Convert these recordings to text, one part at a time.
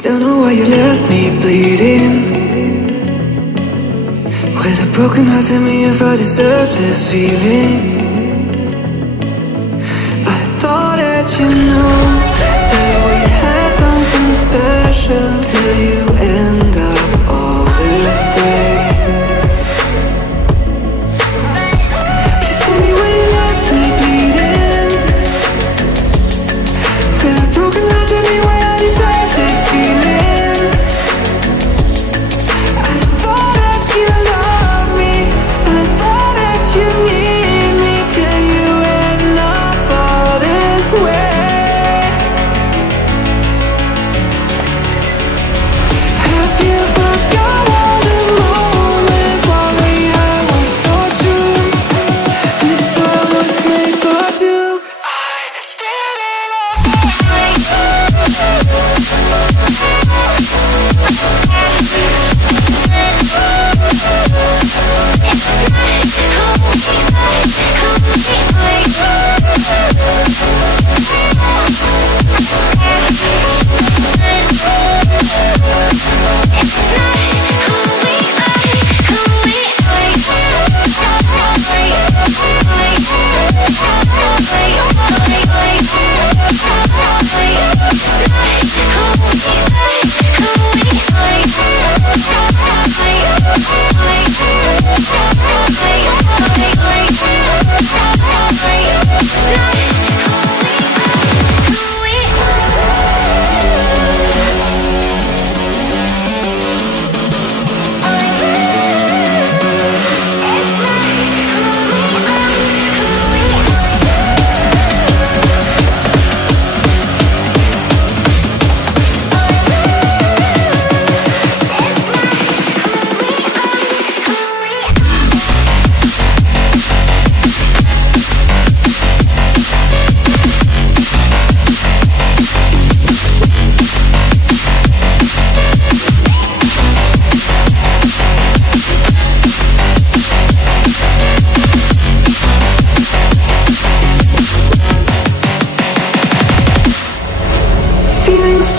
Don't know why you left me bleeding, with a broken heart. Tell me if I deserve this feeling. I thought that you know that we had something special, till you end up all this way. Please tell me why you left me bleeding, with a broken heart. Tell me why I deserve this feeling. I thought that you loved me, I thought that you need me, till you end up all this way. Have you forgot all the moments while we had was so true? This world was made for two. I did it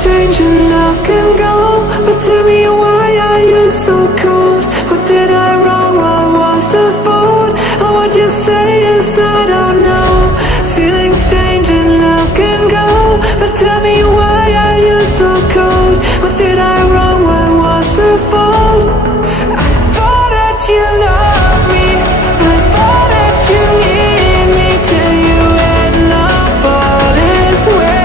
change and love can go, but tell me why are you so cold? What did I wrong? What was the fault? Or what you say is I don't know. Feelings change and love can go, but tell me why are you so cold? What did I wrong? What was the fault? I thought that you loved me, I thought that you need me, till you end up all this way.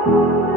You